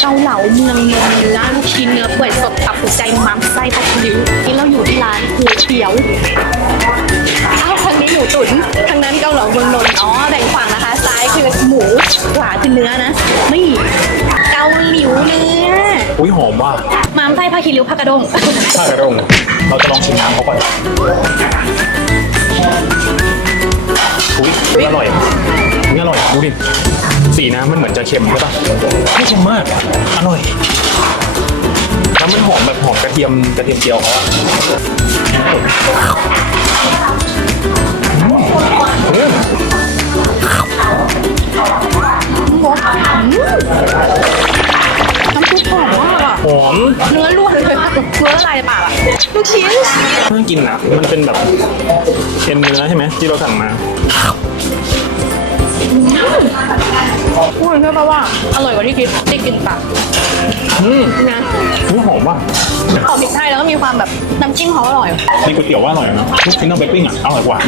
เกาเหลาเมืองนนท์เนื้อลูกชิ้นเนื้อเปื่อยสดตับหัวใจมัมไส้ปลาคิวนี่เราอยู่ที่ร้านหัวเขียวอ้าวทางนี้หมูตุ๋นทางนั้นเกาเหลาเมืองนนท์อ๋อแบ่งฝั่งนะคะ ซ้ายคือหมูขวาคือเนื้อนะนี่เกาหลิวเนื้ออุ้ยหอมว่ะมัมไส้ผ้าคีริ้วผ้ากระด้งข้ากระด้งเราจะลองชิมน้ำเขาก่อน นี่อร่อยดูดิสีน้ำมันเหมือนจะเค็มใช่ปะไม่เค็มมาก อร่อยแล้วมันหอมแบบหอมกระเทียมกระเทียมเจียวเขาอะอืมน้ำซุปหอมมากอะหอมเนื้อล้วนเลยอะเนื้อละลายในปากอะลูกชิ้นน่ากินอะ มันเป็นแบบเอ็นเนื้อใช่ไหมที่เราสั่งมา พูดเชื่อป่ะว่าอร่อยกว่าที่คิดได้กินปากอืมนะนี่หอมว่ะหอมพริกไทยแล้วก็มีความแบบน้ำจิ้มเขาอร่อยนี่ก๋วยเตี๋ยวว่าอร่อยนะลูกชิ้นเอาเบกปิ้งอะอร่อยกว่า